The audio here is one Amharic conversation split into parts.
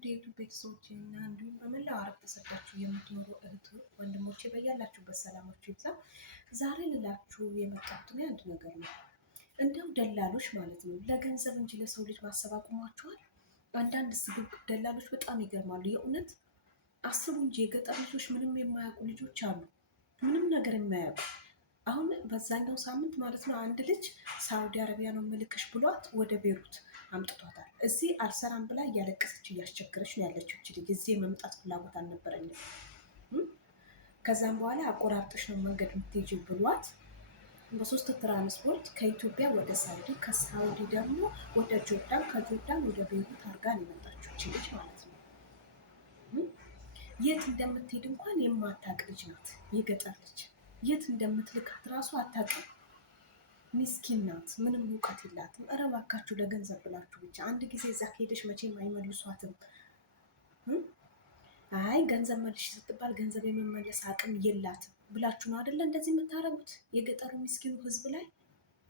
ውድ የዩቱብ ቤተሰቦች እና እንዲሁም በመላው አረብ ተሰዳችሁ የምትኖሩ እህት ወንድሞቼ በያላችሁበት ሰላማችሁ ይብዛ። ዛሬ ልላችሁ የመጣሁት አንድ ነገር ነው። እንደው ደላሎች ማለት ነው ለገንዘብ እንጂ ለሰው ልጅ ማሰብ አቁሟቸዋል። አንዳንድ ስግብ ደላሎች በጣም ይገርማሉ። የእውነት አስቡ እንጂ የገጠር ልጆች ምንም የማያውቁ ልጆች አሉ፣ ምንም ነገር የማያውቁ። አሁን በዛኛው ሳምንት ማለት ነው አንድ ልጅ ሳውዲ አረቢያ ነው ምልክሽ ብሏት ወደ ቤሩት አምጥቷታል። እዚህ አልሰራም ብላ እያለቀሰች እያስቸገረች ነው ያለችው። ልጅ እዚህ የመምጣት ፍላጎት አልነበረኝም። ከዛም በኋላ አቆራርጥሽ ነው መንገድ የምትሄጂ ብሏት በሶስት ትራንስፖርት ከኢትዮጵያ ወደ ሳውዲ፣ ከሳውዲ ደግሞ ወደ ጆርዳን፣ ከጆርዳን ወደ ቤሩት አድርጋ ነው የመጣችው ልጅ ማለት ነው። የት እንደምትሄድ እንኳን የማታውቅ ልጅ ናት። የገጠር ልጅ የት እንደምትልካት ራሱ አታውቅም። ሚስኪን ናት። ምንም እውቀት የላትም። ኧረ እባካችሁ ለገንዘብ ብላችሁ ብቻ አንድ ጊዜ እዛ ከሄደች መቼም አይመልሷትም። አይ ገንዘብ መልሽ ስትባል ገንዘብ የመመለስ አቅም የላትም ብላችሁ ነው አይደለ እንደዚህ የምታረጉት የገጠሩ ሚስኪኑ ህዝብ ላይ።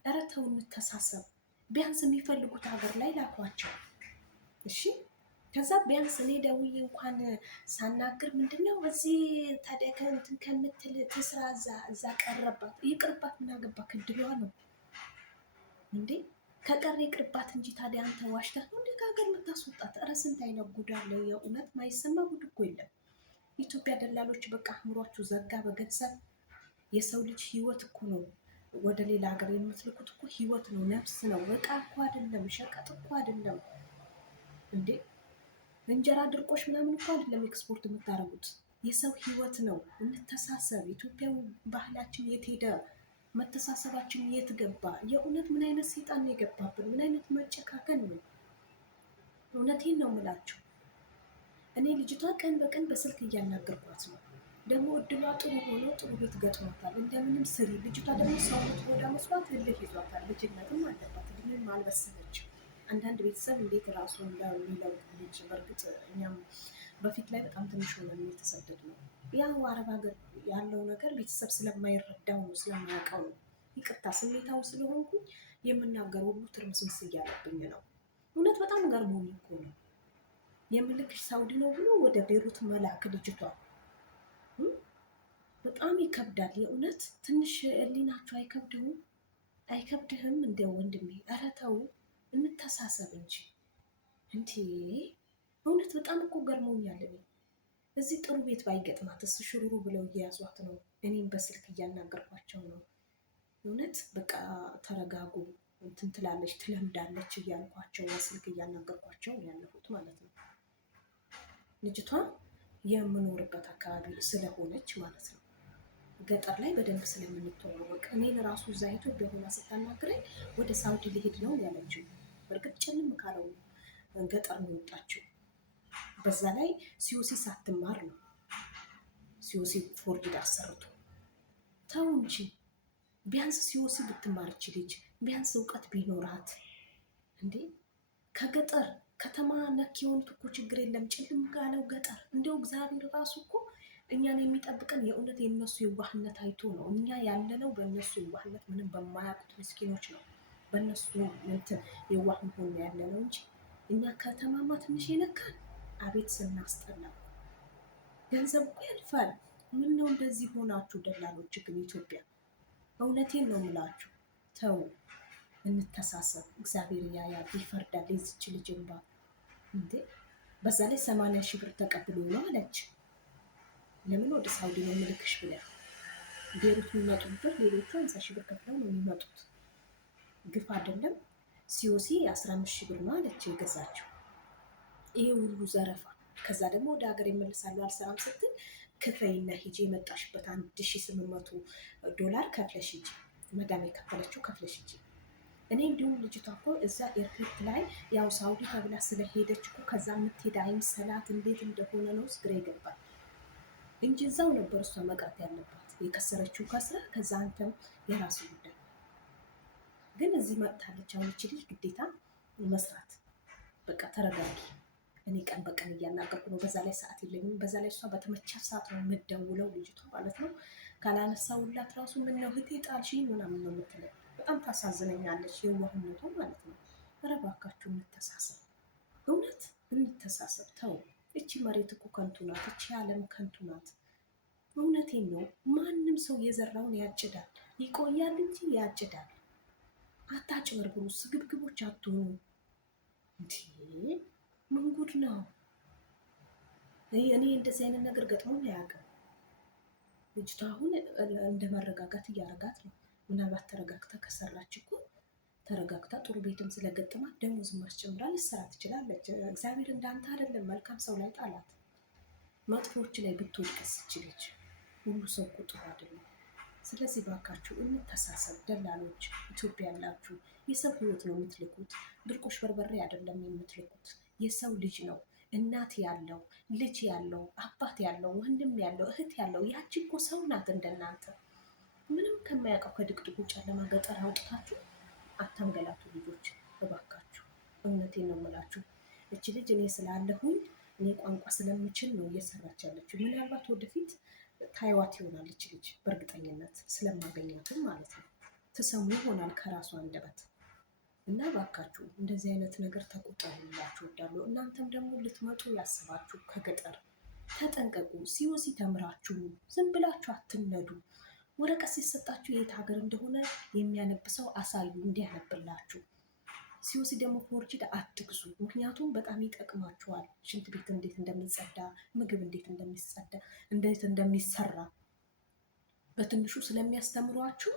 ኧረ ተው እንተሳሰብ። ቢያንስ የሚፈልጉት ሀገር ላይ ላኳቸው እሺ። ከዛ ቢያንስ እኔ ደውዬ እንኳን ሳናግር ምንድነው እዚህ ታዲያ ከእንትን ከምትል ትስራ እዛ ቀረባት ይቅርባት፣ ምን አገባ ክድሏ ነው እንዴ? ከቀረ ይቅርባት እንጂ ታዲያ አንተ ዋሽተህ ነው እንዴ ከሀገር የምታስወጣት? ኧረ ስንት አይነት ጉድ አለ። የእውነት ማይሰማ ጉድ እኮ የለም። ኢትዮጵያ ደላሎች በቃ አእምሯችሁ ዘጋ በገንዘብ። የሰው ልጅ ህይወት እኮ ነው ወደ ሌላ ሀገር የምትልኩት እኮ ህይወት ነው፣ ነፍስ ነው፣ እቃ እኮ አይደለም፣ ሸቀጥ እኮ አይደለም እንዴ። እንጀራ ድርቆሽ ምናምን እኮ አይደለም ኤክስፖርት የምታደርጉት፣ የሰው ህይወት ነው። እንተሳሰብ። ኢትዮጵያዊ ባህላችን የት ሄደ? መተሳሰባችን የት ገባ? የእውነት ምን አይነት ሰይጣን ነው የገባብን? ምን አይነት መጨካከን ነው? እውነቴን ነው የምላችሁ። እኔ ልጅቷ ቀን በቀን በስልክ እያናገርኳት ነው። ደግሞ እድሏ ጥሩ ሆኖ ጥሩ ቤት ገጥሟታል። እንደምንም ስሪ። ልጅቷ ደግሞ ሰው ወዳ መስሏት እልህ ይዟታል። ልጅነትም አለባት፣ እድሜም አልበሰለችም። አንዳንድ ቤተሰብ እንዴት ራሱ የሚለው ልጅ በእርግጥ እኛም በፊት ላይ በጣም ትንሽ ሆነን የተሰደድ ነው። ያው አረብ ሀገር ያለው ነገር ቤተሰብ ስለማይረዳው ነው፣ ስለማያውቀው ነው። ይቅርታ ስሜታው ስለሆንኩኝ የምናገረው ሁሉ ትርምስምስ እያለብኝ ነው። እውነት በጣም ገርሞኝ እኮ ነው። የምልክሽ ሳውዲ ነው ብሎ ወደ ቤሩት መላክ ልጅቷ በጣም ይከብዳል። የእውነት ትንሽ ህሊናችሁ አይከብድም? አይከብድህም? እንደ ወንድሜ ኧረ ተው እንተሳሰብ እንጂ እንዴ! እውነት በጣም እኮ ገርሞኛል። እኔ እዚህ ጥሩ ቤት ባይገጥማት እስ ሽሩሩ ብለው እየያዟት ነው። እኔም በስልክ እያናገርኳቸው ነው። እውነት በቃ ተረጋጉ፣ እንትን ትላለች ትለምዳለች እያልኳቸው በስልክ እያናገርኳቸው ያለሁት ማለት ነው። ልጅቷ የምኖርበት አካባቢ ስለሆነች ማለት ነው፣ ገጠር ላይ በደንብ ስለምንተዋወቅ እኔን ራሱ እዛ ኢትዮጵያ ሆና ስታናግረኝ ወደ ሳውዲ ሊሄድ ነው ያለችው። በእርግጥ ጭልም ካለው ገጠር ነው የወጣችው። በዛ ላይ ሲኦሲ ሳትማር ነው። ሲኦሲ ፎርጅድ አሰርቶ ተው እንጂ ቢያንስ ሲኦሲ ብትማርች ልጅ ቢያንስ እውቀት ቢኖራት እንዴ። ከገጠር ከተማ ነክ የሆኑት እኮ ችግር የለም። ጭልም ካለው ገጠር እንደው እግዚአብሔር ራሱ እኮ እኛን የሚጠብቀን የእውነት የነሱ የዋህነት አይቶ ነው። እኛ ያለነው በእነሱ የዋህነት ምንም በማያውቁት ምስኪኖች ነው። በእነሱ እንትን የዋህ መሆን ያለነው እንጂ እኛ ከተማማ ትንሽ ይነካል። አቤት ስናስጠላ። ገንዘብ እኮ ያልፋል። ምን ነው እንደዚህ ሆናችሁ ደላሎች ግን ኢትዮጵያ? እውነቴን ነው የምላችሁ። ተው እንተሳሰብ። እግዚአብሔር ያያል፣ ይፈርዳል። የዚች ልጅ እንባ እንዴ! በዛ ላይ 80 ሺህ ብር ተቀብሎ ነው አለች። ለምን ወደ ሳውዲ ነው ምልክሽ ብላ ቤሩት የሚመጡት ብር ሌሎቹ 50 ሺህ ብር ከፍለው ነው የሚመጡት። ግፍ አይደለም? ሲኦሲ 15 ሺህ ብር ነው አለች የገዛችው። ይሄ ሁሉ ዘረፋ። ከዛ ደግሞ ወደ ሀገር ይመልሳሉ አልሰራም ስትል ክፈይና ሂጂ፣ የመጣሽበት $1800 ከፍለሽ ሂጂ፣ መዳም የከፈለችው ከፍለሽ ሂጂ። እኔ እንዲሁም ልጅቷ እኮ እዛ ኤርፖርት ላይ ያው ሳውዲ ተብላ ስለሄደች እኮ ከዛ የምትሄድ አይምሰላት እንዴት እንደሆነ ነው ግራ ይገባል እንጂ እዛው ነበር እሷ መቅረት ያለባት። የከሰረችው ከስራ፣ ከዛ አንተም የራሱ ጉዳይ። ግን እዚህ መጥታለች። አሁን ይቺ ልጅ ግዴታ መስራት። በቃ ተረጋጊ። እኔ ቀን በቀን እያናገርኩ ነው። በዛ ላይ ሰዓት የለኝም። በዛ ላይ እሷ በተመቻት ሰዓት ነው የምትደውለው ልጅቷ ማለት ነው። ካላነሳውላት ራሱ ምን ነው እህቴ ጣልሽኝ ምናምን ነው የምትለው። በጣም ታሳዝነኛለች የዋህነቷ ማለት ነው። ኧረ እባካችሁ እንተሳሰብ። እውነት እንተሳሰብ። ተው። እቺ መሬት እኮ ከንቱ ናት። እቺ ዓለም ከንቱ ናት። እውነቴን ነው። ማንም ሰው የዘራውን ያጭዳል። ይቆያል እንጂ ያጭዳል። አታጭበርብሩ። ስግብግቦች አትሆኑ። እንዴ ምን ጉድ ነው? እኔ እንደዚህ አይነት ነገር ገጥሞኝ አያውቅም። ልጅቷ አሁን እንደ መረጋጋት እያረጋት ነው። ምናልባት ተረጋግታ ከሰራች እኮ ተረጋግታ ጥሩ ቤትም ስለገጠማት ደሞዝ ማስጨምራ ልትሰራ ትችላለች። እግዚአብሔር እንዳንተ አይደለም፣ መልካም ሰው ላይ ጣላት። መጥፎች ላይ ብትወድቅስ ይችልች። ሁሉ ሰው እኮ ጥሩ አይደለም። ስለዚህ ባካችሁ እንተሳሰብ። ደላሎች ኢትዮጵያ ያላችሁ የሰው ህይወት ነው የምትልኩት። ድርቆሽ በርበሬ አይደለም የምትልኩት። የሰው ልጅ ነው። እናት ያለው ልጅ ያለው አባት ያለው ወንድም ያለው እህት ያለው ያቺ እኮ ሰው ናት እንደናንተ። ምንም ከማያውቀው ከድቅድቁ ጨለማ ገጠር አውጥታችሁ አታንገላቱ ልጆች እባካችሁ። እውነቴን ነው የምላችሁ። እቺ ልጅ እኔ ስላለሁኝ እኔ ቋንቋ ስለምችል ነው እየሰራች ያለችው። ምናልባት ወደፊት ታይዋት ይሆናል እቺ ልጅ በእርግጠኝነት ስለማገኛትም ማለት ነው። ትሰሙ ይሆናል ከራሷ አንደበት። እና ባካችሁ እንደዚህ አይነት ነገር ተቆጠሩላችሁ እወዳለሁ። እናንተም ደግሞ ልትመጡ ያስባችሁ ከገጠር ተጠንቀቁ። ሲወሲ ተምራችሁ ዝም ብላችሁ አትነዱ። ወረቀት ሲሰጣችሁ የት ሀገር እንደሆነ የሚያነብሰው አሳዩ እንዲያነብላችሁ። ሲወሲ ደግሞ ፎርጅድ አትግዙ። ምክንያቱም በጣም ይጠቅማችኋል። ሽንት ቤት እንዴት እንደሚጸዳ፣ ምግብ እንዴት እንደሚጸዳ፣ እንዴት እንደሚሰራ በትንሹ ስለሚያስተምሯችሁ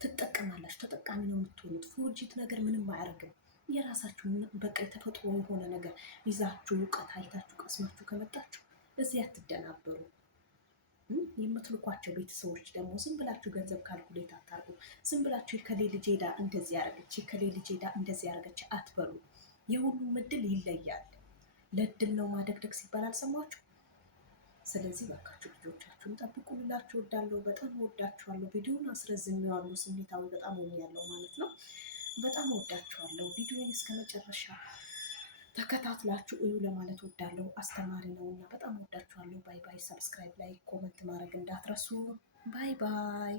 ትጠቀማላችሁ። ተጠቃሚ ነው የምትሆኑት። ፎርጅድ ነገር ምንም አያደርግም። የራሳችሁን በቃ የተፈጥሮ የሆነ ነገር ይዛችሁ እውቀት አይታችሁ ቀስማችሁ ከመጣችሁ እዚህ አትደናበሩ። የምትልኳቸው ቤተሰቦች ደግሞ ዝም ብላችሁ ገንዘብ ካልኩሌት አታርጉ። ዝም ብላችሁ የከሌ ልጅ ሄዳ እንደዚህ ያደረገች የከሌ ልጅ ሄዳ እንደዚህ ያደረገች አትበሉ። የሁሉም እድል ይለያል። ለእድል ነው ማደግደግ ሲባል አልሰማችሁ? ስለዚህ ባካችሁ ልጆቻችሁን ጠብቁ ልላችሁ እወዳለሁ። በጣም እወዳችኋለሁ። ቪዲዮውን አስረዝሜዋለሁ። ስሜታዊ በጣም ሆኛለሁ ማለት ነው። በጣም እወዳችኋለሁ። ቪዲዮውን እስከ መጨረሻ ተከታትላችሁ እዩ ለማለት እወዳለሁ። አስተማሪ ነው እና በጣም እወዳችኋለሁ። ባይ ባይ። ሰብስክራይብ፣ ላይክ፣ ኮመንት ማድረግ እንዳትረሱ። ባይ ባይ።